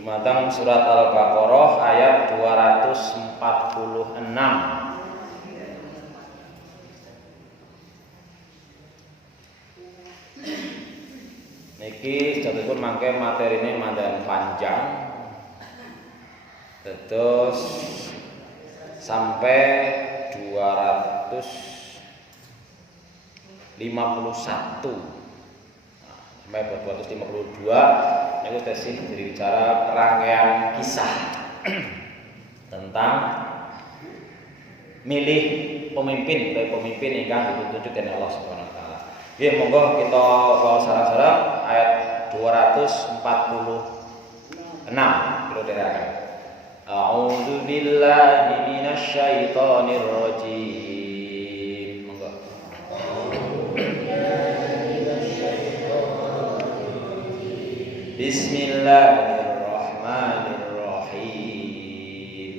Dumateng surat Al-Baqarah ayat 246. Niki jatuhipun mangke materine mandan panjang. Terus sampai 251. Sampai 252 itu tesih berbicara rangkaian kisah tentang milih pemimpin ingkang ditunjuk dening Allah Subhanahu wa taala. Nggih, monggo kita sareng-sareng ayat 246 kilo derakan. A'udzu billahi minasy syaithanir rajim. Bismillahirrahmanirrahim.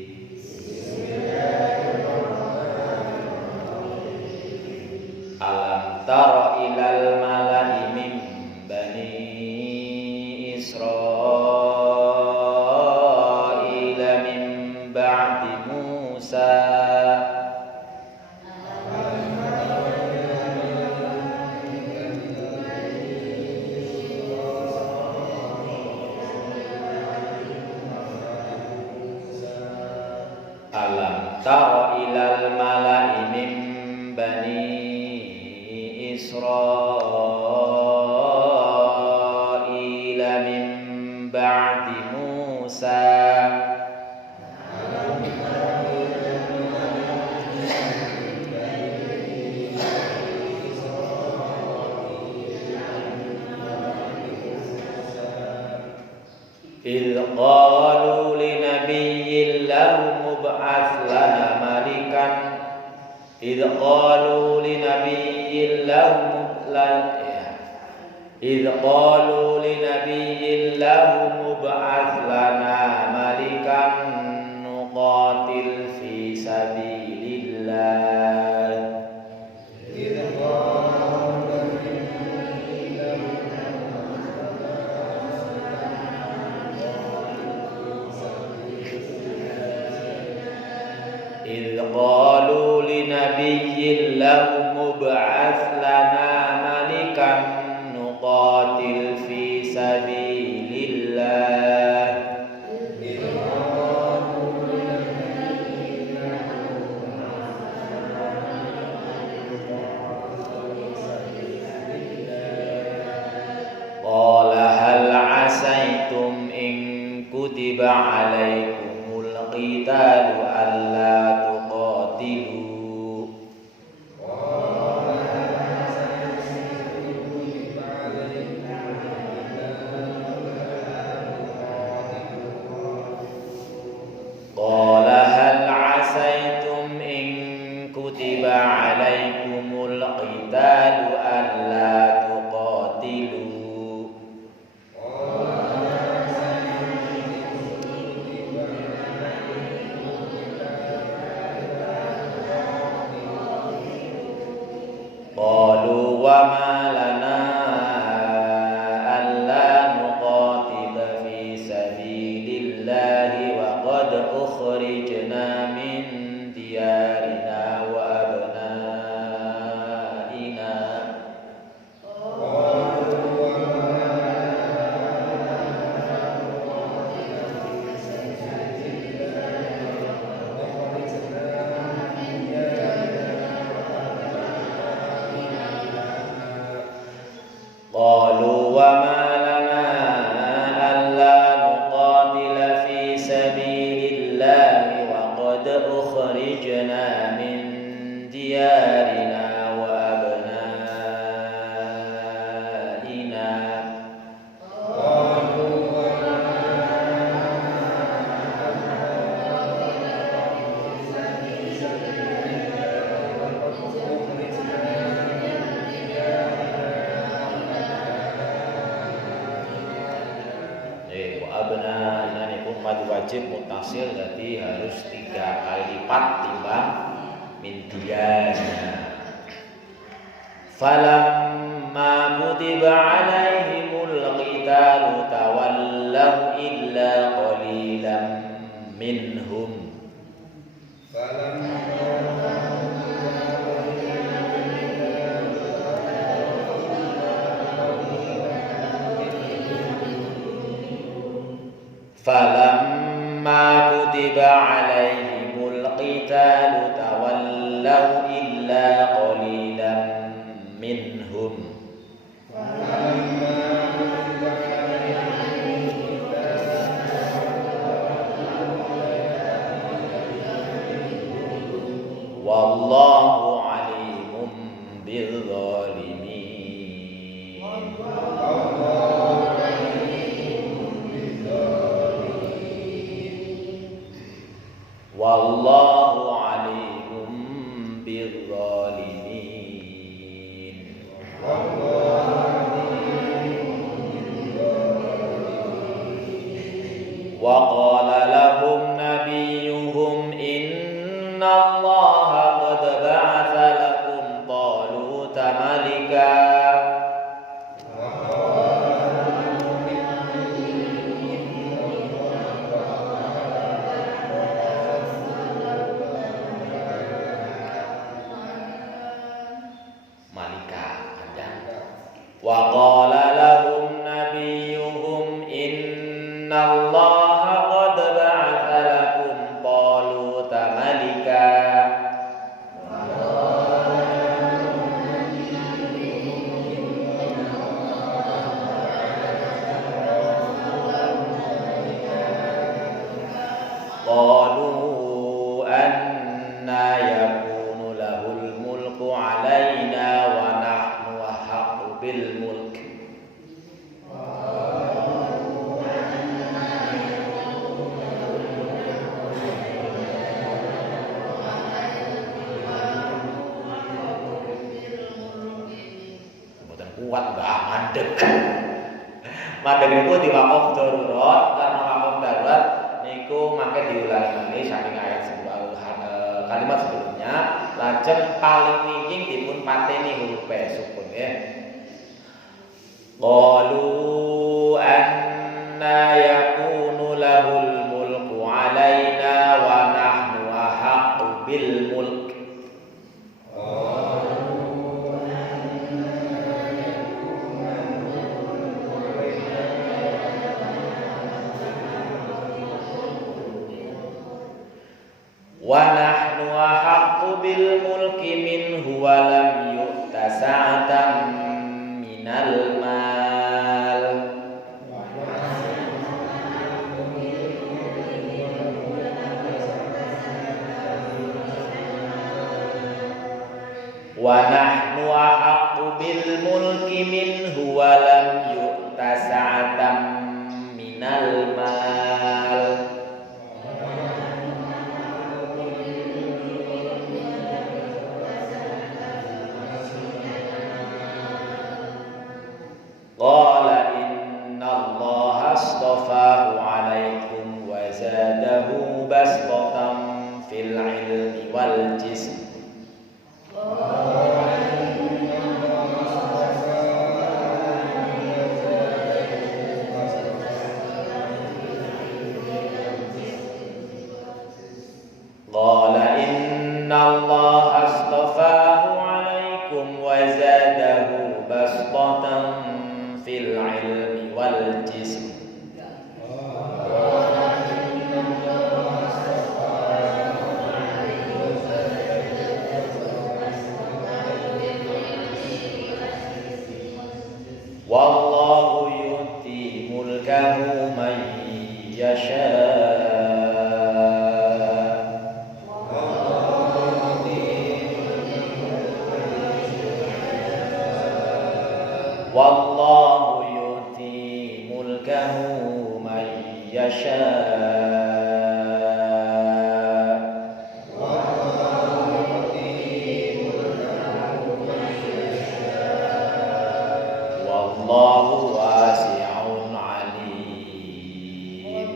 Alam tara ilal mala'i min bani Israil min ba'di Musa tara ilal mala'i min bani Israil min ba'di Musa idh qalu linabiyyin lahum mub'ats lana malikan idh qalu linabiyyin lahum mub'ats lana malikan nuqatil fi sabilillah qalu linabiyyin lahum mub'ats lana malikan nuqatil fi sabilillah qala hal asaitum in kutiba alaikumul qitalu alla wajib mutasil, jadi harus 3 kali lipat timbang min diyana. Falamma kutiba alaihimul qitalu tawallaw illa illa qalilan minhum. Falamma kutiba alaihimul qitalu tawallaw illa qalilan minhum. Wallahu alimun bil zalimin. Wallahu alimun bil zalimin. Wa qala lahum nabiyuhum inna Allaha qad ba'atha lakum Taluta malika. Wa qala lahum nabiyuhum inna Allaha qad ba'atha lakum Taluta malika. Qalu anna yakunu lahul mulku alaina wa nahnu ahaqqu bil mulk. Mboten kuat mbah mandeg. Mandeg niku diwakaf darurat, karena wakaf darurat niku mangke diulangi malih saking ayat kalimat sebelumnya, lajeng paling wingking dipun pateni huruf P sukun ya. Qalu anna yakunu lahul mulku alaina wa nahnu ahaqqu bil mulk. Wa nahnu ahaqqu bil mulki minhu wa lam yu'ta sa'atan minal mal. Wa nahnu ahaqqu bil mulki minhu wa lam yu'ta sa'atan minal mal. Qala inna Allaha astafahu alaikum wa zadahu basṭatan fil ilmi wal jism. Qala inna Allaha astafahu alaikum wa zadahu basṭatan fil ilmi wal jism. Wallahu yu'ti mulkahu man yasha. Wallahu yu'ti mulkahu man yasha. Wallahu wasi'un alim.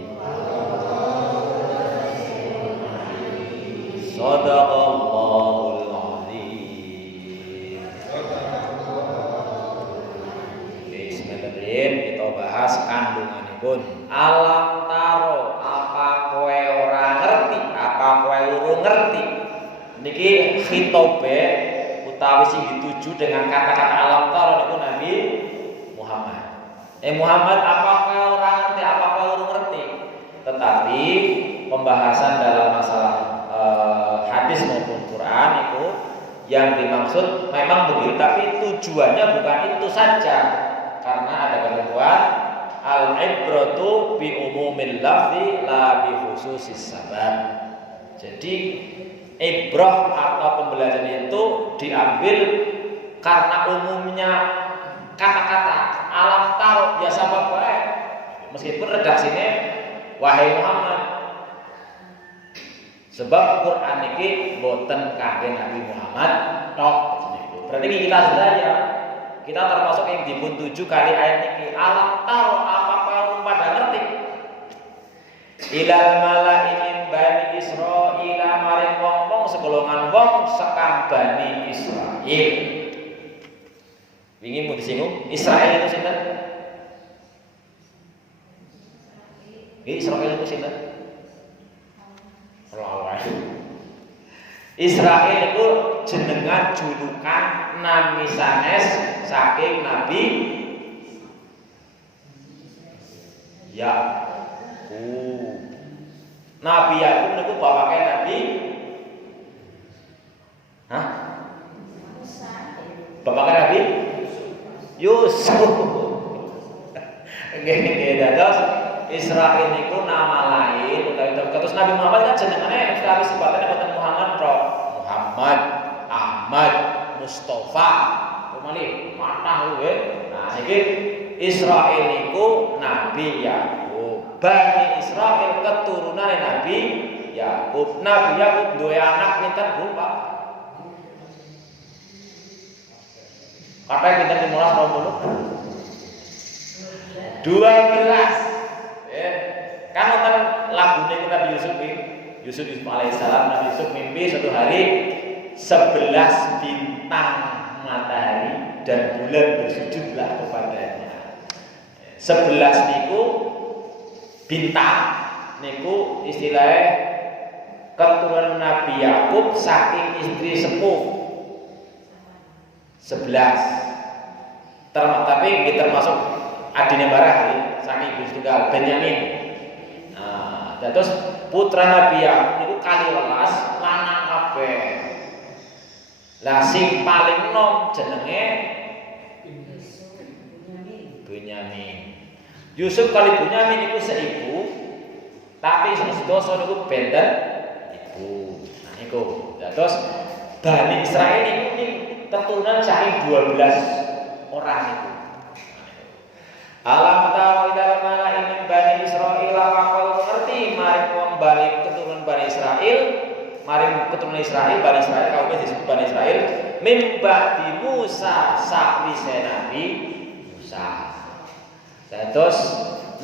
Shadaqallahul azim. Bismillahirrahmanirrahim. Kita bahas kandunganipun. Alam tobe utawi sing dituju dengan kata-kata alam taro niku Nabi Muhammad. Muhammad apakah orang ngerti, apakah orang ngerti? Tetapi pembahasan dalam masalah hadis maupun Quran itu yang dimaksud memang begitu, tapi tujuannya bukan itu saja. Karena ada ketentuan al-ibratu bi umumil lafzi la bi khususis sabab. Jadi ibrah atau pembelajaran itu diambil karena umumnya kata-kata alam taro ya sabab baik. Meskipun redaksinya wahai Muhammad. Sebab Quran ini boten kangge Nabi Muhammad tok. Berarti kita saja kita termasuk yang dipun 7 kali ayat ini. Alam taro apa kamu pada ngerti? Ilal mala'i min bani Israil maring wong-wong segolongan wong sekang bani Israil. Ingin mau disinggung Israel itu sinten? Israel itu sinten? Israel itu jenengan julukan nami sanes saking Nabi Yakub. Nabi Yakub niku bapake Nabi bapake Nabi Yusuf. Nggih, dados Israil niku nama lain utawi terus Nabi Muhammad kan jenengane utawi sifatane boten Muhammad tok. Muhammad, Ahmad, Mustafa, kemali matah kuwi. Nah, iki Israil niku Nabi Yakub. Bani Israil keturunan Nabi Yakub. Nabi Yakub duwe anak pinten Bu, Pak? Katanya pinten 15 12. Kan nonton lagunya Nabi Yusuf alaihissalam. Nabi Yusuf mimpi suatu hari 11 bintang matahari dan bulan bersujudlah kepadanya. 11 niku bintang niku istilahnya keturunan Nabi Yakub saking istri sepuh 11. Tapi kita termasuk adine barah saking ibu tunggal Benyamin. Terus putra Nabi Yakub itu kali welas lanang kabeh. Lah sing paling nom jenenge Benyamin. Yusuf kali Benyamin iku seibu, tapi sing sedoso niku benten ibu. Nah niku. Terus Bani Israil ini keturunan saking 12 orang itu. Alam taro ila mala'i min bani Israil apa kau mengerti maring wong bani keturunan Bani Israil maring keturunan Israil Bani Israil kaumnya disebut Bani Israil min ba'di Musa sakwise Nabi Musa. Terus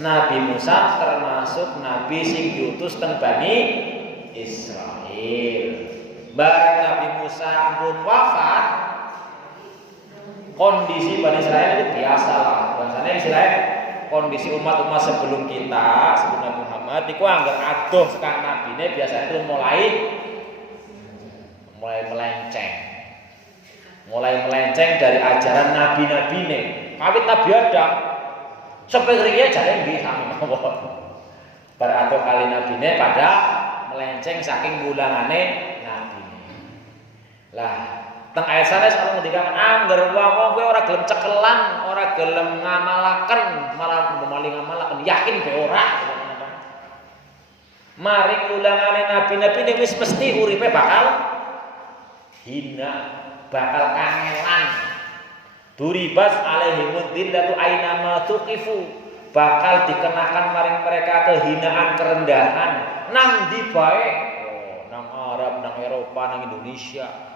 Nabi Musa termasuk nabi sing diutus teng Bani Israil. Bareng Nabi Musa pun wafat, kondisi Bani Israil itu biasa lah. Bahasanya istilahnya kondisi umat-umat sebelum kita, sebelum Nabi Muhammad, itu anggar adoh sekarang nabine biasanya itu mulai melenceng dari ajaran nabi-nabine. Kawit Nabi Adam, sepertinya jadi nggih sami mawon. Barato kali nabine pada melenceng saking mulangane nabine. Lah teng ayat sanes ana ngendikan angger wong kowe ora gelem cekelan, ora gelem ngamalaken, malah memaling ngamalaken, yakin be ora. Mari ulangane nabi-nabi ning wis mesti uripe bakal hina, bakal kangelan. Duribas alaihimud dillatu aina ma tuqifu, bakal dikenakan maring mereka kehinaan, kerendahan nang ndi bae. Oh, nang Arab, nang Eropa, nang Indonesia.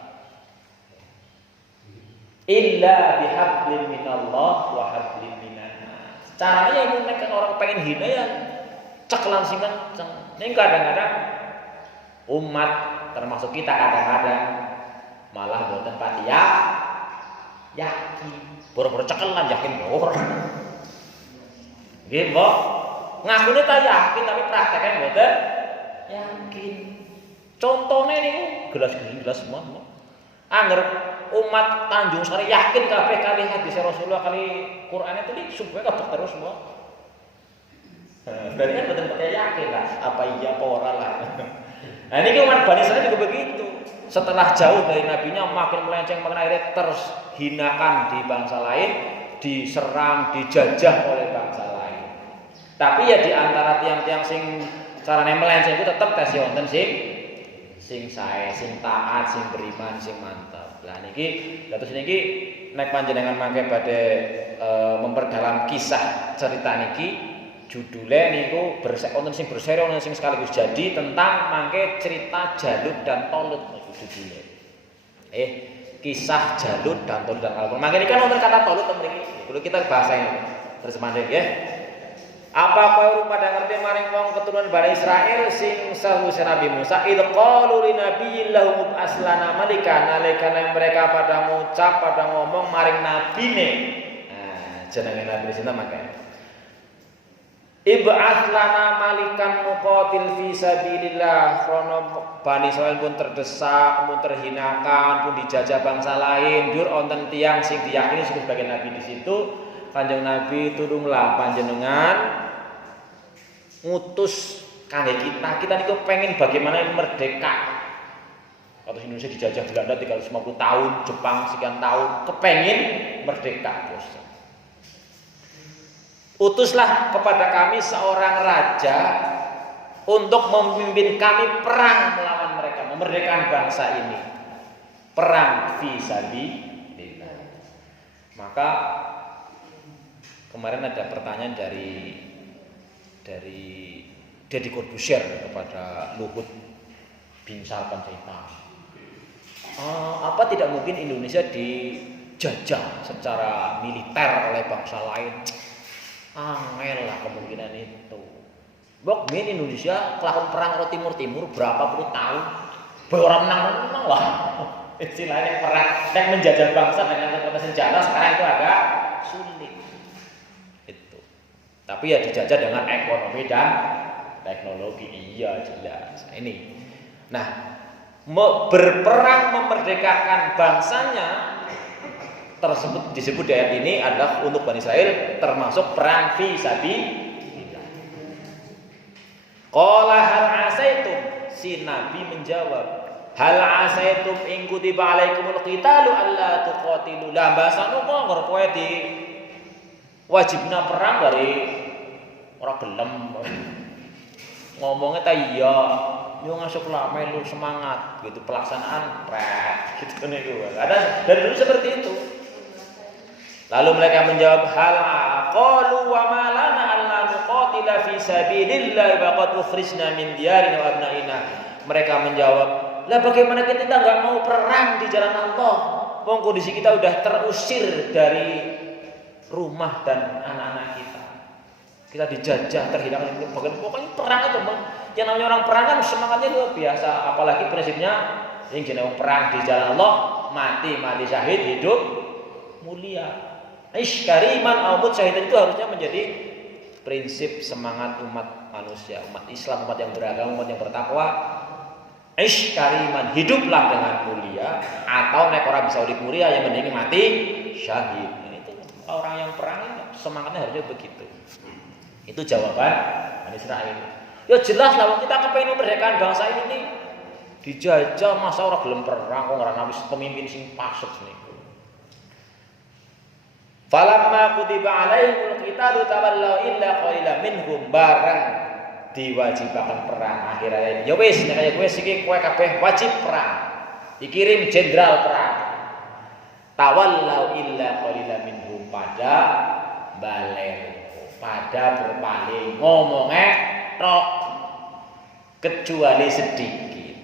Illa bihablin minallah wa hablin minannas. Caranya yang mereka orang pengen hina ya ceklan sing kenceng. Ning kadang-kadang umat termasuk kita kadang-kadang malah boten pati yakin. Boro-boro cekelan yakin ora. Nggih, Mbok. Ngakune ta yakin tapi prakteknya boten yakin. Contohnya niku gelas semua. Angger umat Tanjung Sari yakin kabeh kali hadis Rasulullah kali Quran itu supaya kabeh terus semua. Berarti kan betul percaya yakin lah, apa iya apa ora lah. Nah ini umat Bani Israil juga begitu. Setelah jauh dari nabinya makin melenceng, makin akhirnya terhinakan di bangsa lain, diserang, dijajah oleh bangsa lain. Tapi ya di antara tiang-tiang sing carane melenceng itu tetap tes wonten sing sae, sing taat, sing beriman, sing mantap. Lah niki dados niki nek panjenengan mangke badhe memperdalam kisah cerita niki judulnya niku wonten sing berseri wonten sing sekaligus jadi tentang mangke cerita Jalut dan Tolut niku judulnya. Kisah Jalut dan Tolut dan Al-Qur'an. Mangke kan wonten kata Tolut ten mriki. Kulo kita bahasanya terjemahane nggih. Apa kowe pada ngerti maring wong keturunan Bani Israil sing sawise Nabi Musa id qalu li nabiyyin lahum aslana malika nalika mereka pada ngucap pada ngomong maring nabine. Nah, jenenge nabi sinten mangke? Ib'ats lana malikan muqatil fi sabilillah. Krono Bani Israil pun terdesak, pun terhinakan, pun dijajah bangsa lain. Dur wonten tiyang sing diyakini sebagai nabi di situ. Kanjeng Nabi tulunglah panjenengan ngutus kangge kita niku pengen bagaimana merdeka. Atau Indonesia dijajah Belanda 350 tahun, Jepang sekian tahun, kepengen merdeka, Bos. Utuslah kepada kami seorang raja untuk memimpin kami perang melawan mereka, memerdekakan bangsa ini. Perang fi sabilillah. Maka kemarin ada pertanyaan dari Deddy Corbuzier kepada Luhut Binsar Panjaitan. Apa tidak mungkin Indonesia dijajah secara militer oleh bangsa lain? Angel lah kemungkinan itu. Bok min Indonesia kelakon perang karo timur berapa puluh tahun. Boy orang menang lah. Istilahnya perang yang menjajah bangsa dengan kekuatan senjata sekarang itu agak sulit. Itu. Tapi ya dijajah dengan ekonomi dan teknologi. Iya jelas. Ini. Nah, berperang memerdekakan bangsanya tersebut disebut di ayat ini adalah untuk Bani Israil termasuk perang fi sabilillah. Qala hal asaitum, si Nabi menjawab, hal asaitum in kutiba alaikumul qitalu alla tuqatilu. Lah basane kok ngger kowe di wajibna perang dari ora gelem. Ngomongnya ta iya, yo ngasuk lah melu semangat gitu pelaksanaan rek gitu niku. Ada dari dulu seperti itu. Lalu mereka menjawab hal qalu wa ma lana alla nuqatila fi sabilillah wa qad ukhrijna min diyarina wa abnaina. Mereka menjawab, "Lah bagaimana kita enggak mau perang di jalan Allah? Wong kondisi kita udah terusir dari rumah dan anak-anak kita. Kita dijajah, terhilang pokoknya perang itu, Bang. Yang namanya orang perang kan semangatnya luar biasa, apalagi prinsipnya yang jenenge perang di jalan Allah, mati syahid, hidup mulia. Aish kariman aumut syahidan itu harusnya menjadi prinsip semangat umat manusia, umat Islam, umat yang beragama, umat yang bertakwa. Aish kariman, hiduplah dengan mulia, atau nek ora bisa hidup mulia yang mending mati syahid. Itu orang yang perang semangatnya harusnya begitu. Itu jawaban Bani Israil. Ya jelas lah kita kepengen memerdekakan bangsa ini dijajah masa ora gelem perang kok ora wis pemimpin sing pasut niku. Falamma kutiba alaihimul qitalu tawallau illa qalilan minhum barang diwajibakan perang akhirnya ya wis nek kaya kowe iki kowe kabeh wajib perang. Dikirim jenderal perang. Tawallau illa qalilan minhum pada balen, pada berpaling, ngomongnya tok kecuali sedikit.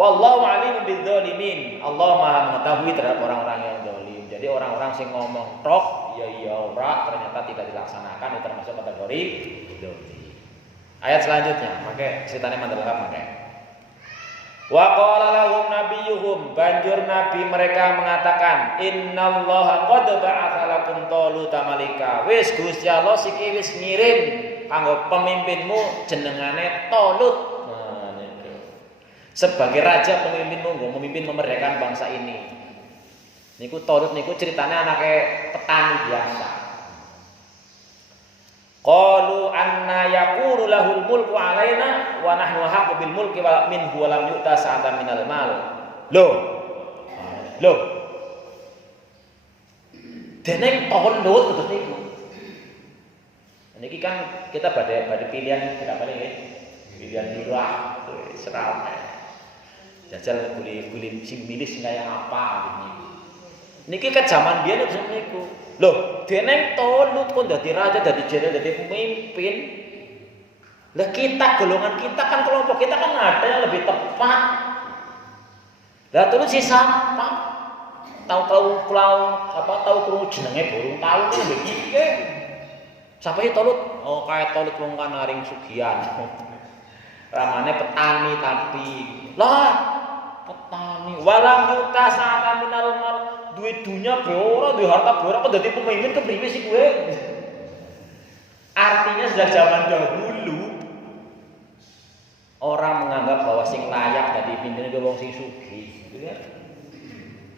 Wallahu alim bidzalimin. Allah Maha mengetahui terhadap orang-orang yang zalim. Jadi orang-orang sing ngomong tok ya ora ternyata tidak dilaksanakan itu termasuk kategori zalim. Ayat selanjutnya, pakai ceritanya mandalaka pakai. Wa qala lahum nabiyuhum, banjur nabi mereka mengatakan, innallaha qad ba'atsa lakum taluta malika. Wis Gusti Allah siki wis ngirim kanggo pemimpinmu jenengane Tolut. Nah niku. sebagai raja pemimpin monggo memimpin memerdekakan bangsa ini. Niku Talut niku ceritanya anaknya petani biasa. Qalu anna yakunu lahul mulku alaina wa nahnu haqqu bil mulki wa minhu wa lam yu'ta sa'atan minal mal. Loh. Dene Talut terus niku. Niki kan kita pada pilihan berapa nih? Pilihan lurah, seramai. Jajal guli sing milih sing kaya apa gitu. Niki kan zaman biyen terus niku. Loh, dene Talut kok dadi raja, dadi jenderal, dadi pemimpin. Lah kita golongan kita kan kelompok kita kan ada yang lebih tepat. Lah terus si sampah tahu krungu jenenge burung tahu kan begike. Sapa iki Talut? Oh, kaya Talut wong kanaring sugihan. Ramane petani tapi. Lah, petani. Walam yuta sa'atan minal mal. Duit dunya be ora, duwe harta be ora kok dadi pemimpin kepriwe sih kowe? Artinya sejak zaman dahulu orang menganggap bahwa sing layak dadi pimpinan itu wong sing sugih, gitu ya.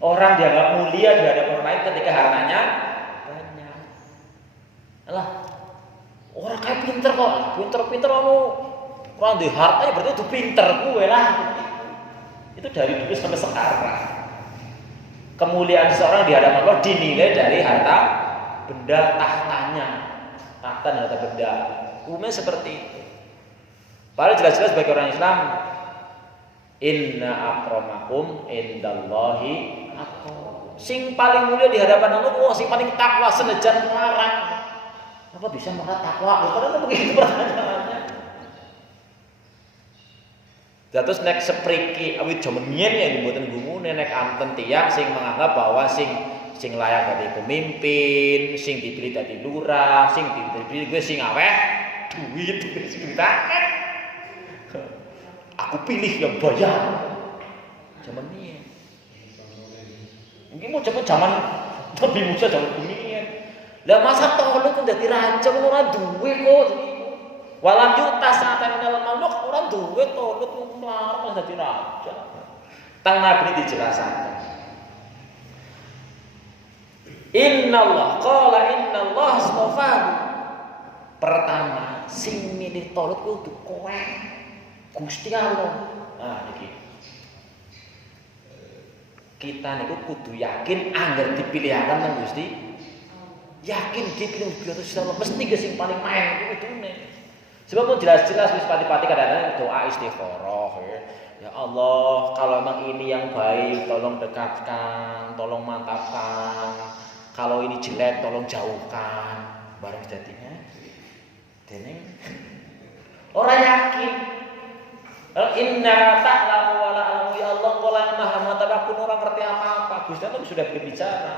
Orang dianggap mulia di hadapan orang lain ketika hartanya banyak. Alah, orang kayak pinter kok, pinter anu orang di hartanya berarti itu pinter gue lah. Itu dari dulu sampai sekarang. Kemuliaan seorang di hadapan Allah dinilai dari harta benda tahtanya, tahta dan harta benda. Umumnya seperti itu. Padahal jelas-jelas bagi orang Islam, inna akramakum indallahi atqakum. Sing paling mulia di hadapan Allah, sing paling takwa senajan melarang. Apa bisa melarang takwa? Karena begitu pertanyaannya. Terus nek sepriki awit jaman biyen ya mboten gumune nek anten tiyang sing menganggap bahwa sing layak dadi pemimpin, sing dipilih dadi lurah, sing dipilih gue sing aweh duit sing ditakek. Aku pilih yang bayar. Jaman biyen. Mungkin mau cepet zaman Nabi Musa zaman biyen. Lah masa Talut kok dadi raja ora duwe kok. Walam yuta sa'atan minal mal orang duwe Talut mlarang mas dadi raja. Tang Nabi dijelasaken. Innallah astafahu. Pertama, sing milih Talut kudu kowe. Gusti Allah. Nah iki. Kita niku kudu yakin angger dipilihaken nang Gusti. Yakin dipilih Gusti Allah mesti ge sing paling main kudune. Sebab pun jelas-jelas wis pati-pati kadang-kadang doa istikharah ya Allah, kalau memang ini yang baik tolong dekatkan, tolong mantapkan. Kalau ini jelek tolong jauhkan. Bareng jadinya dene ora yakin. Inna ta'lamu wa la a'lamu ya Allah, qala maha mengetahui orang ngerti apa-apa. Gusti Allah sudah berbicara.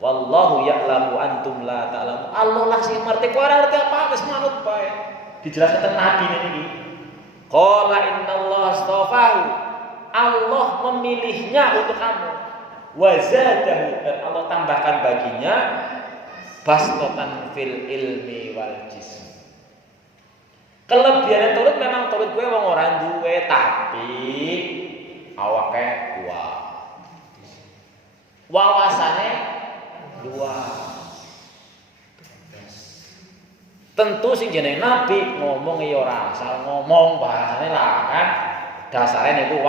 Wallahu ya'lamu antum la ta'lamu. Allah lah sing ngerti, kowe ora ngerti apa-apa wis manut bae. Dijelaskan tentang Nabi ini. Qala innallaha astafahu. Allah memilihnya untuk kamu. Wa zadahu, dan Allah tambahkan baginya bastatan fil ilmi wal jism. Kelebihan Talut memang Talut gue wong ora duwe tapi awake kuat. Wawasane luas. Tentu sing jenenge nabi ngomong ya ora asal ngomong, bahasane lah kan dasare niku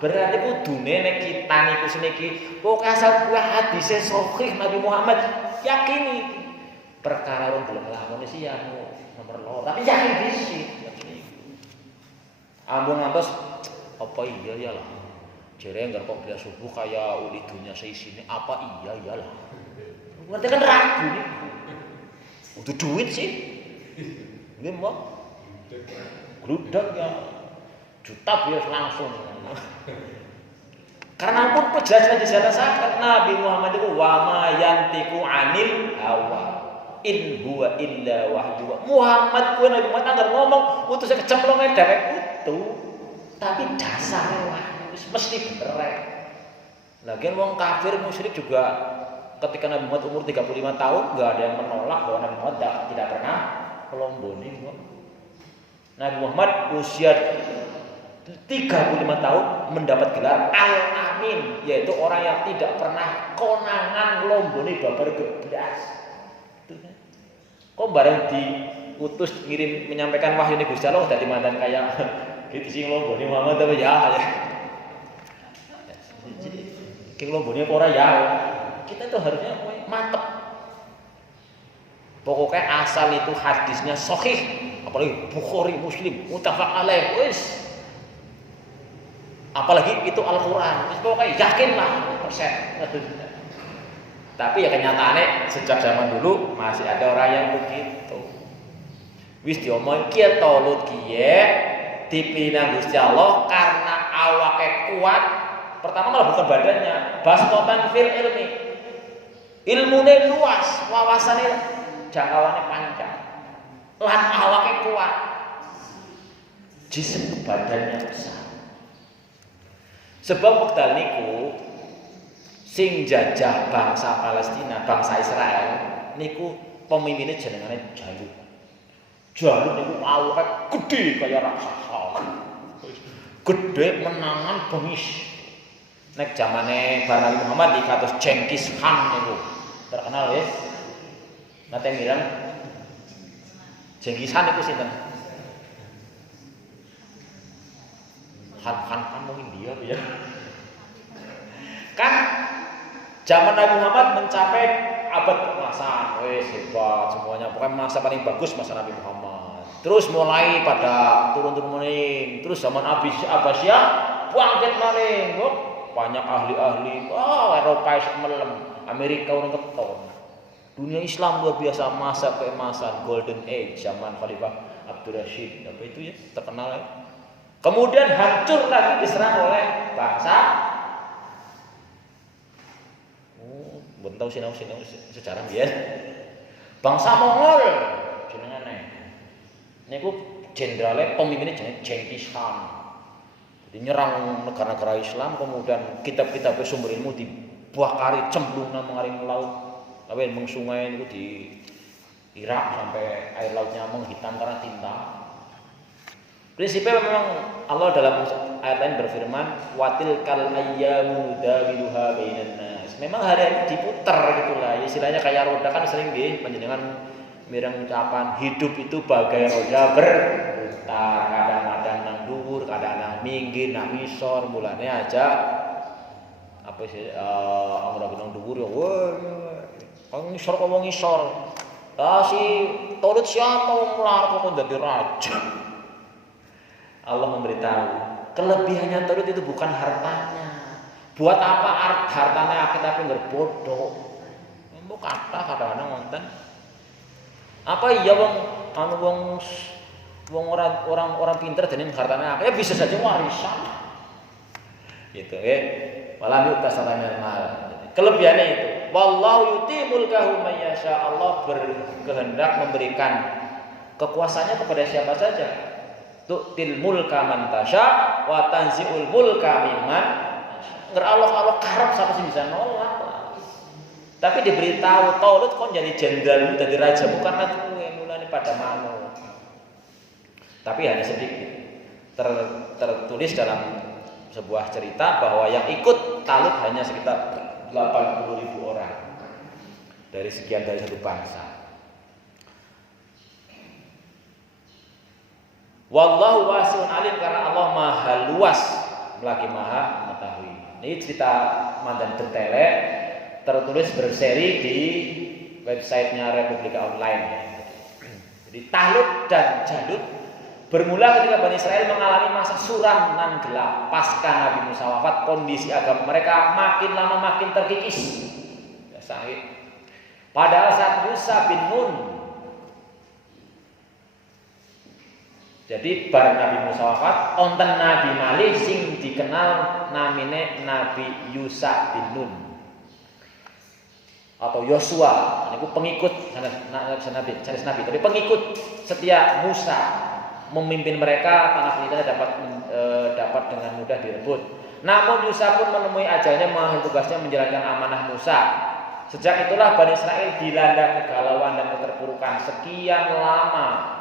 berarti kudune nek kita niku seniki kok asal kuwi hadise sahih Nabi Muhammad yakini perkara wong belum lakoni sih ya nomor loro tapi yakin dhisik ambung ngantos apa iya ya lah jere enggak kok dia subuh kaya uli dunia seisine apa iya ya lah ngerti kan ragu nih. Untuk duit sih, ini mau gludak ya juta biar langsung. Karena pun jelas di sana saat Nabi Muhammad itu wama yantiku anil hawa in huwa illa wahyu. Muhammad ku Nabi Muhammad agar ngomong utus kecemplungnya dhewek itu, tapi dasarnya mesti bener. Lagian wong kafir musyrik juga ketika Nabi Muhammad umur 35 tahun enggak ada yang menolak bahwa Nabi Muhammad tidak pernah melomboni. Nabi Muhammad usia 35 tahun mendapat gelar Al-Amin, yaitu orang yang tidak pernah konangan lombone babar geblas. Kok bareng diutus ngirim menyampaikan wahyu ning Gusti Allah dadi mantan kayak gitu sing lombone Muhammad apa ya. King lombone apa ora ya. Kita tuh harusnya mantep. Pokoknya asal itu hadisnya sahih, apalagi Bukhari, Muslim, muttafaq alaih, wis. Apalagi itu Al-Qur'an. Pokoknya yakinlah persen. Tapi ya kenyataannya sejak zaman dulu masih ada orang yang begitu. Wis diomong kiye Tolut kiye dipinang Gusti Allah karena awake kuat. Pertama malah bukan badannya, bastotan fil ilmi. Ilmune luas, wawasane jangkauannya panjang. Lan awake kuat. Jism badannya besar. Sebab wekdal niku sing jajah bangsa Palestina, bangsa Israel niku pemimpinnya jenengane Jalut. Jalut niku awake gede kaya raksasa. Gede menangan bengis. Nek zamane Nabi Muhammad dikatus Genghis Khan niku. Terkenal ya. Nate ngilang Genghis Khan niku sinten? Han mungkin dia ya. Kan zaman Nabi Muhammad mencapai abad keemasan, wes hebat semuanya. Pokoknya masa paling bagus masa Nabi Muhammad. Terus mulai pada turun-turun maning. Terus zaman Abbasiyah bangkit maning. Banyak ahli-ahli. Eropa melem, Amerika orang keton. Dunia Islam luar biasa masa keemasan, Golden Age zaman Khalifah Abdul Rashid. Apa itu ya terkenal ya. Kemudian hancur lagi diserang oleh bangsa. Belum tahu sinau sejarah biar. Bangsa Mongol jenengane. Niku jenderalnya pemimpinnya jenenge Genghis Khan. Jadi nyerang negara-negara Islam, kemudian kitab-kitab sumber ilmu dibakari cemplung nang mengaring laut. Tapi mengsungai niku di Irak sampai air lautnya menghitam karena tinta. Prinsipnya memang Allah dalam ayat lain berfirman, "Watil kal ayyamu dawiluha bainan nas." Memang hari-hari diputar gitulah. Istilahnya kayak roda kan sering nggih panjenengan mireng ucapan hidup itu bagai roda berputar, kadang-kadang nang dhuwur, kadang nang minggir, nang ngisor, mulane aja apa sih ora nang dhuwur ya wong ngisor kok wong ngisor. Si Tolut siapa wong mlarat kok dadi raja. Allah memberitahu kelebihannya Tolut itu bukan hartanya. Buat apa hartanya akeh tapi berbodoh. Mbok kata kadang-kadang wonten. Apa iya wong orang pinter dening hartanya akeh ya bisa saja warisan. Gitu ya. Walam yutasalamal mal. Kelebihannya itu. Wallahu yuti mulkahu may yasha. Allah berkehendak memberikan kekuasaannya kepada siapa saja. Tu'til mulka man tasya wa tanzi'ul mulka mimman ngeralok-alok karep siapa sih bisa nolak. Tapi diberitahu Tolut kon jadi jenderal jadi raja bukan aku yang mulane pada manut. Tapi hanya sedikit tertulis dalam sebuah cerita bahwa yang ikut Talut hanya sekitar 80.000 orang dari sekian dari satu bangsa. Wallahu wasi'un alim karena Allah maha luas lagi maha mengetahui. Ini cerita mantan Bentele tertulis berseri di websitenya Republika Online. Jadi Talut dan Jalut bermula ketika Bani Israel mengalami masa suram nan gelap pasca Nabi Musa wafat. Kondisi agama mereka makin lama makin terkikis. Padahal saat Musa bin Nun, jadi bar Nabi Musa wafat, onten Nabi malih sing dikenal namine Nabi Yusa bin Nun atau Yosua. Niku pengikut Nabi, tapi pengikut setia Musa memimpin mereka. Tanah Filistine dapat dengan mudah direbut. Namun Yusa pun menemui ajalnya mengambil tugasnya menjalankan amanah Musa. Sejak itulah Bani Israel dilanda kegalauan dan keterpurukan sekian lama.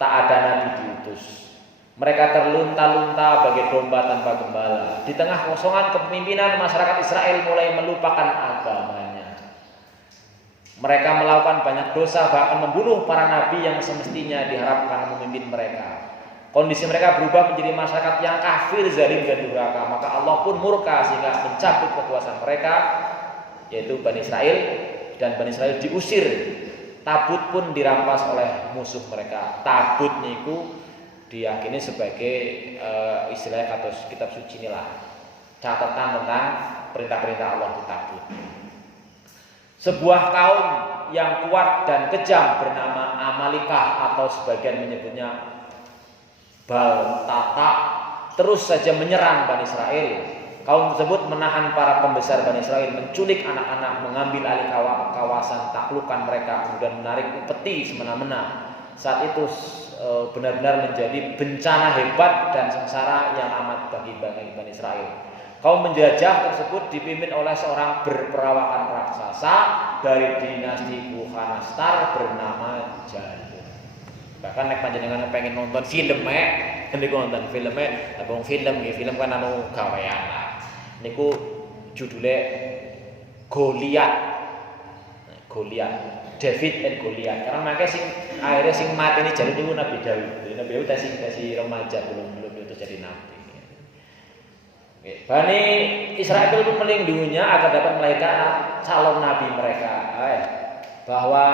Tak ada nabi diutus. Mereka terlunta-lunta bagai domba tanpa gembala. Di tengah kosongan kepemimpinan, masyarakat Israel mulai melupakan agamanya. Mereka melakukan banyak dosa, bahkan membunuh para nabi yang semestinya diharapkan memimpin mereka. Kondisi mereka berubah menjadi masyarakat yang kafir, zalim dan durhaka. Maka Allah pun murka sehingga mencabut kekuasaan mereka, yaitu Bani Israel, dan Bani Israel diusir. Tabut pun dirampas oleh musuh mereka. Tabut niku diyakini sebagai istilahnya kata kitab suci inilah, catatan tentang perintah-perintah Allah di tabut. Sebuah kaum yang kuat dan kejam bernama Amalikah atau sebagian menyebutnya Baltata terus saja menyerang Bani Israel. Kaum tersebut menahan para pembesar Bani Israel, menculik anak-anak, mengambil alih kawasan taklukan mereka, kemudian menarik upeti semena-mena. Saat itu benar-benar menjadi bencana hebat dan sengsara yang amat bagi Bani Israel. Kaum penjajah tersebut dipimpin oleh seorang berperawakan raksasa dari dinasti Bukhanastar bernama Jalut. Bahkan nek panjenengan pengen nonton filmnya, niku nonton filmnya, abang film kan anu gawean lah. Niku judulnya Goliat. David and Goliat. Karena makanya akhirnya sing mati ini Jalut niku Nabi Daud. Nabi Daud masih remaja, belum itu jadi nabi. Bani Israel pun melindunginya agar dapat melahirkan calon nabi mereka. Bahwa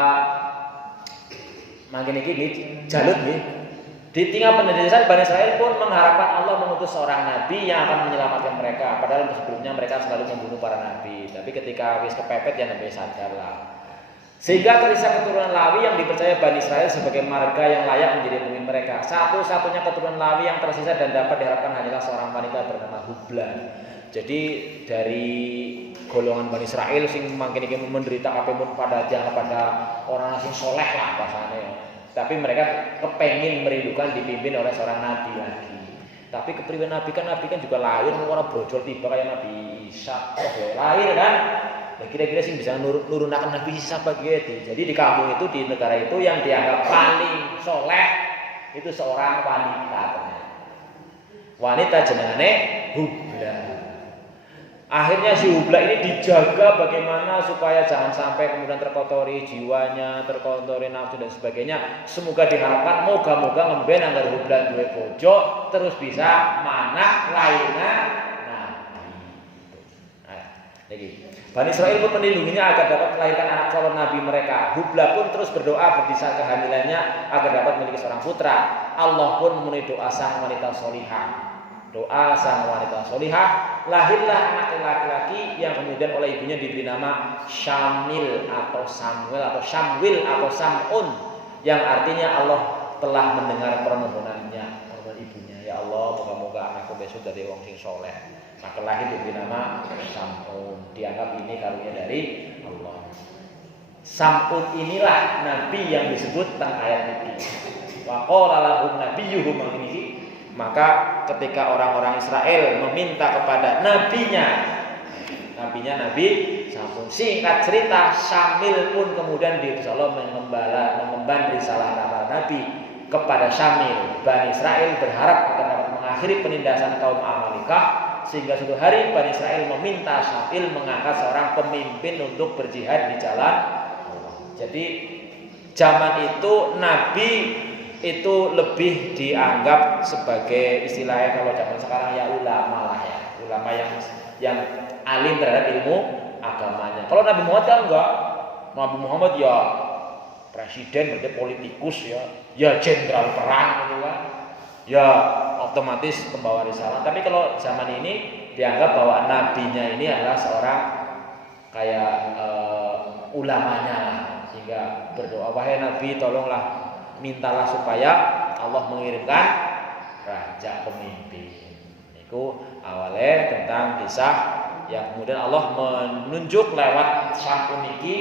makin ini Jalut nih. Ditinggal pendidikan Bani Israel pun mengharapkan Allah mengutus seorang nabi yang akan menyelamatkan mereka. Padahal sebelumnya mereka selalu membunuh para nabi. Tapi ketika wis kepepet ya nabi sadar lah. Sehingga tersisa keturunan Lawi yang dipercaya Bani Israel sebagai marga yang layak menjadi pemimpin mereka. Satu-satunya keturunan Lawi yang tersisa dan dapat diharapkan hanyalah seorang wanita bernama Hubla. Jadi dari golongan Bani Israel sing mangkin iki menderita apapun pada orang asing soleh lah bahasanya. Tapi mereka kepengin merindukan dipimpin oleh seorang nabi lagi. Tapi kepriwe nabi kan juga lahir orang brojol tiba kayak Nabi Isa. Lahir kan? Nah, kira-kira sih bisa nurunakan Nabi Isa begitu. Jadi di kampung itu, di negara itu yang dianggap paling soleh itu seorang wanita. Wanita jenenge Hubla. Akhirnya si Hubla ini dijaga bagaimana supaya jangan sampai kemudian terkotori jiwanya, terkotori nafsu dan sebagainya. Semoga diharapkan moga-moga ngemben anggar Hubla duwe bojo terus bisa manak lainnya. Lagi. Bani Israel pun melindunginya agar dapat melahirkan anak calon nabi mereka. Hubla pun terus berdoa berdasar kehamilannya agar dapat memiliki seorang putra. Allah pun memenuhi doa sang wanita solihah. Doa sang wanita solihah, lahirlah anak laki-laki yang kemudian oleh ibunya diberi nama Syamil atau Samuel atau Syamwil atau Samun, yang artinya Allah telah mendengar permohonannya, permohonan ibunya. Ya Allah, moga-moga anakku besok dari wong sing soleh. Maka lahir diberi nama Samun, dianggap ini karunia dari Allah. Samun inilah nabi yang disebut tentang ayat ini. Wa qala lahum nabiyyuhum ini. Maka ketika orang-orang Israel meminta kepada nabinya Nabi Samun, singkat cerita Syamil pun kemudian diutus Allah mengemban risalah para nabi kepada Syamil. Bani Israel berharap akan dapat mengakhiri penindasan kaum Amalikah, sehingga suatu hari Bani Israel meminta Syamil mengangkat seorang pemimpin untuk berjihad di jalan Allah. Jadi zaman itu nabi itu lebih dianggap sebagai istilahnya kalau zaman sekarang ya ulama lah ya, ulama yang alim terhadap ilmu agamanya. Kalau Nabi Muhammad kan enggak, Nabi Muhammad ya presiden, berarti politikus ya jenderal perang gitu kan, ya otomatis pembawa risalah. Tapi kalau zaman ini dianggap bahwa nabinya ini adalah seorang kayak ulamanya, sehingga berdoa, wahai Nabi tolonglah, mintalah supaya Allah mengirimkan raja pemimpin. Itu awalnya tentang kisah yang kemudian Allah menunjuk lewat Samun iki,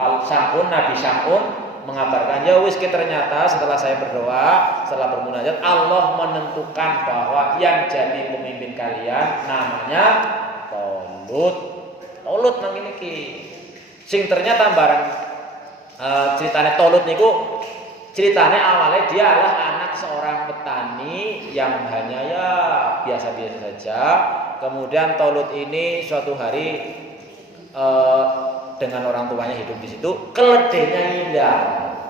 Samun, Nabi Samun mengabarkan, ya wis ternyata setelah saya berdoa, setelah bermunajat, Allah menentukan bahwa yang jadi pemimpin kalian namanya Tolut nang iki. Sing ternyata bareng ceritanya Tolut niku, ceritanya awalnya dia adalah anak seorang petani Nani yang hanya ya biasa-biasa saja. Kemudian Tolut ini suatu hari dengan orang tuanya hidup di situ, keledainya indah.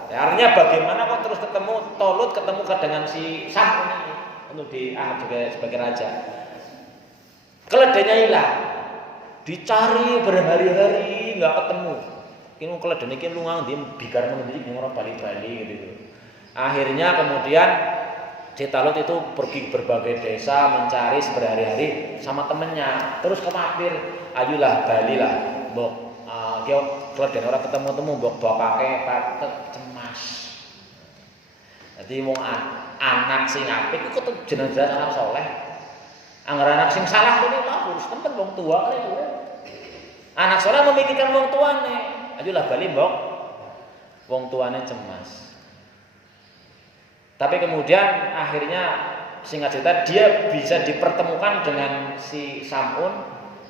Ya, artinya bagaimana kok terus ketemu Tolut ketemu dengan si Sam ini untuk diangkat juga sebagai raja. Keledainya hilang, dicari berhari-hari nggak ketemu. Kini keledai ini lungang dia bigar mengendik orang bali-bali gitu. Akhirnya kemudian si Tolut itu pergi ke berbagai desa mencari berhari-hari sama temennya. Terus kematir, ayolah Bali lah, mbok keledai orang ketemu-temu mbok bapake patet cemas. Jadi wong anak sing apik iku kudu jeneng-jeneng anak soleh. Angger anak sing salah ini lah urus tempat wong tua kali itu. Anak soleh memikirkan wong tuane. Ayolah Bali mbok. Wong tuane cemas. Tapi kemudian akhirnya singkat cerita dia bisa dipertemukan dengan si Samun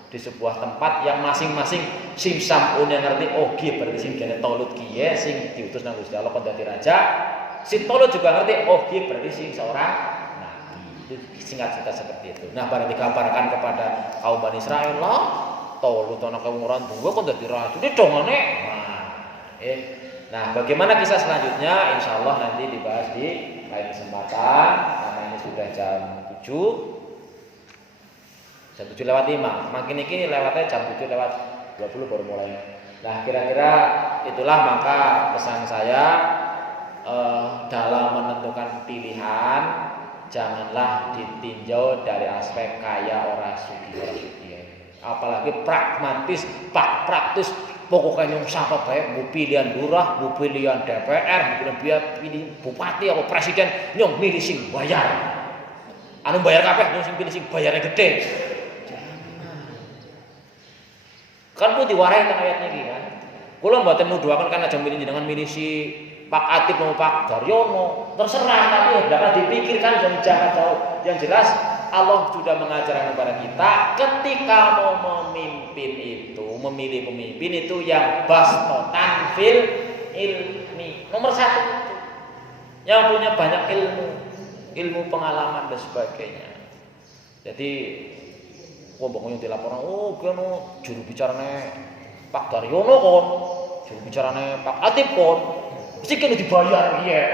di sebuah tempat yang masing-masing sing Samun yang ngerti berarti sing jane Tolut kiye sing diutus nang Gusti Allah kon dadi raja. Si Tolut juga ngerti berarti sing seorang nabi. Itu singkat cerita seperti itu. Nah, barang dikabarkan kepada kaum Bani Israil lah Tolut anak kaum orang tua kon dadi raja. Ini dongane. Nah, bagaimana kisah selanjutnya? Insya Allah nanti dibahas di lain kesempatan. Karena ini sudah jam 7. Jam 7 lewat 5. Makin ini lewatnya jam 7 lewat 20 baru mulai. Nah, kira-kira itulah maka pesan saya dalam menentukan pilihan janganlah ditinjau dari aspek kaya orang sugih. Apalagi pragmatis, praktis. Pokoknya yang siapa baik, mau pilihan lurah, mau pilihan DPR, mau pilih bupati atau presiden, yang milih sing bayar. Anu bayar kabeh, yang sing pilih sing bayarnya gede. Jangan. Kan pun diwarai tentang ayat ini kan. Kalau mboten nuduhaken kan aja milih dengan milih si Pak Atip mau Pak Daryono, terserah tapi jangan dipikirkan dan jangan jauh. Yang jelas Allah sudah mengajarkan kepada kita ketika mau memimpin itu, memilih pemimpin itu yang bastotan fil ilmi. Nomor 1 itu yang punya banyak ilmu pengalaman dan sebagainya. Jadi ngomong dilaporkan, kono juru bicarane Pak Daryono kon, juru bicarane Pak Atip kon, mesti kena dibayar ya.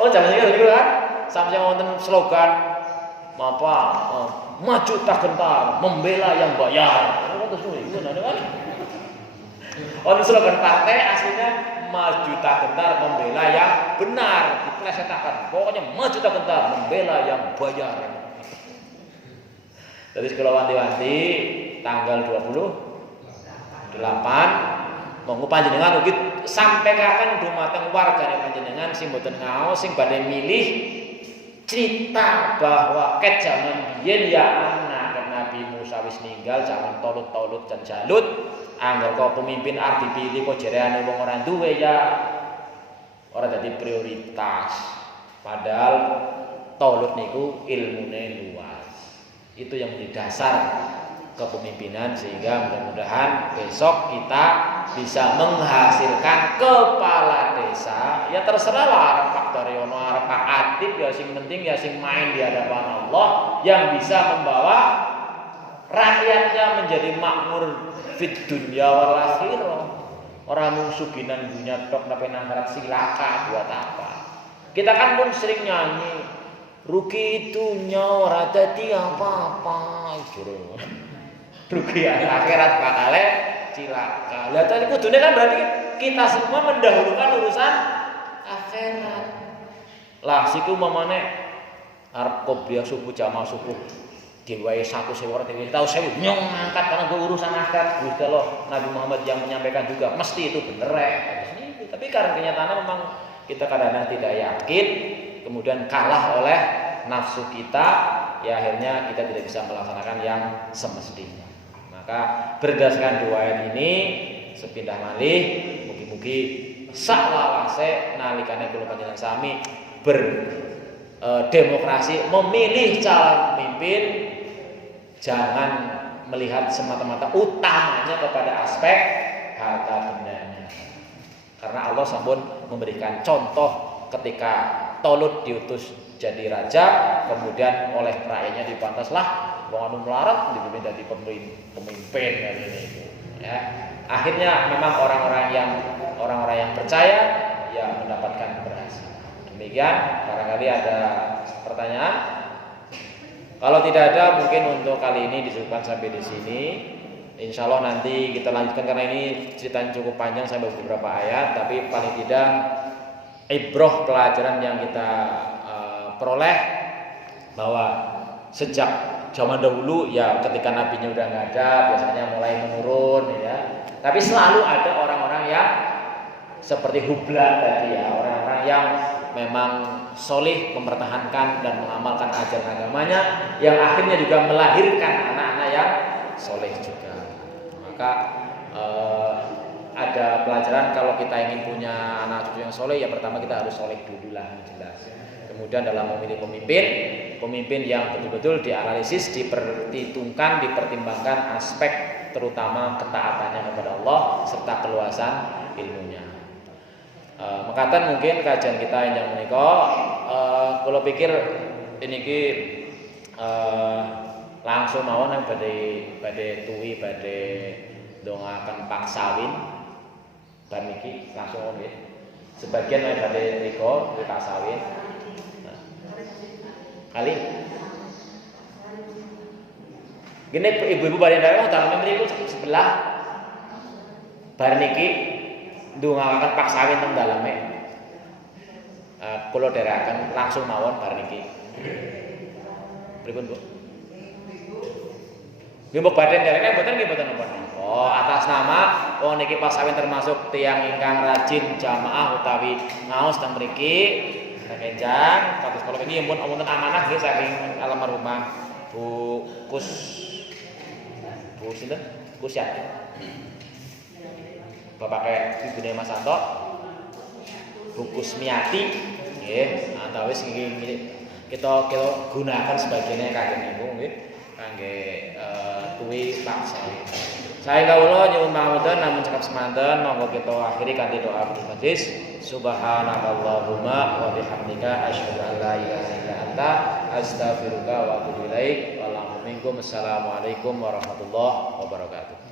Jangan gitu kan? Sampai wonten slogan maju tak gentar, membela yang bayar. Terus kan? Slogan partai aslinya maju tak gentar, membela yang benar. Diplesetkan. Pokoknya maju tak gentar, membela yang bayar. Jadi sekolah wanti-wanti tanggal 28 monggo panjenengan ugi sampaikan dumateng wargane panjenengan sing mboten ngaos sing badhe milih cerita bahwa ket zaman biyen ya anak Nabi Musa wis ninggal zaman Tolut dan Jalut angger kok pemimpin arep dipilih kok jerene wong ora duwe ya ora dadi prioritas padahal Tolut niku ilmune luas itu yang menjadi dasar kepemimpinan sehingga mudah-mudahan besok kita bisa menghasilkan kepala desa ya terserah lah arep Pak Daryono arep Pak Atip ya sing penting ya sing main di hadapan Allah yang bisa membawa rakyatnya menjadi makmur fid dunya wal akhirah orang mung suginan dunya tok tapi nang akhirat silaka buat apa kita kan pun sering nyanyi rugi dunya ora dadi apa-apa jero rugi akhirat bakale cilaka. Lah tadi kudune kan berarti kita semua mendahulukan urusan akhirat. Lah siku mamane arep qobliyah subuh jamaah subuh diwehi 1 sewu dhewe tau 1000 nyong angkat karena gue urusan akhirat. Gusti Allah Nabi Muhammad yang menyampaikan juga mesti itu bener tapi karena kenyataannya memang kita kadang-kadang tidak yakin kemudian kalah oleh nafsu kita ya akhirnya kita tidak bisa melaksanakan yang semestinya. Maka berdasarkan dua ayat ini sepindah malih mugi-mugi saklawase nalikane kula panjenengan sami berdemokrasi memilih calon pemimpin jangan melihat semata-mata utamanya kepada aspek harta bendanya. Karena Allah sampun memberikan contoh ketika Tolut diutus jadi raja, kemudian oleh rakyatnya dipantaslah wong anu melarat dipimpin jadi pemimpin kali ini ya. Akhirnya memang orang-orang yang percaya ya mendapatkan keberhasilan. Demikian, barangkali ada pertanyaan. Kalau tidak ada, mungkin untuk kali ini disebutkan sampai di sini. Insya Allah nanti kita lanjutkan karena ini ceritanya cukup panjang sampai beberapa ayat, tapi paling tidak ibroh pelajaran yang kita peroleh bahwa sejak zaman dahulu ya ketika nabinya udah nggak ada, biasanya mulai menurun ya. Tapi selalu ada orang-orang yang seperti Hubla tadi ya, orang-orang yang memang solih mempertahankan dan mengamalkan ajaran agamanya, yang akhirnya juga melahirkan anak-anak yang soleh juga. Maka ada pelajaran kalau kita ingin punya anak cucu yang soleh, ya pertama kita harus soleh dulu lah, jelas. Kemudian dalam memilih pemimpin yang betul-betul dianalisis, diperhitungkan, dipertimbangkan aspek terutama ketaatannya kepada Allah serta keluasan ilmunya. Mekatan mungkin kajian kita yang menika, kalau pikir ini langsung mawon yang badhe tuwi badhe ndongaken Pak Sawin bar niki langsung nggih. Sebagian wae badhe mriko Pak Sawin. Kali gini ibu-ibu badhe ndarep dalem mriku sebelah bar niki ndongaken Pak Sawin teng daleme. Kula dherekaken langsung mawon bar niki. Pripun, Bu? Nggih mbok badan dereke mboten nggih mboten napa. Oh, atas nama niki Pak Sawin termasuk tiyang ingkang rajin jamaah utawi ngaos teng mriki. Kenjang kados kula iki mun wonten amanah nggih saking almarhumah Bu sinten? Kusyat. Bapak ibune Mas Santo. Bu Kusmiati nggih, antawis nggih kita gunakan sebagiannya kagem niku nggih kangge tuwi Pak Sawin. Saya kawula nyuwun pangapunten namun cekap semanten monggo kita akhiri kanthi doa majlis. Subhanakallahumma wa bihamdika asyhadu an la ilaha illa anta astaghfiruka wa atubu ilaik. Assalamualaikum warahmatullahi wabarakatuh.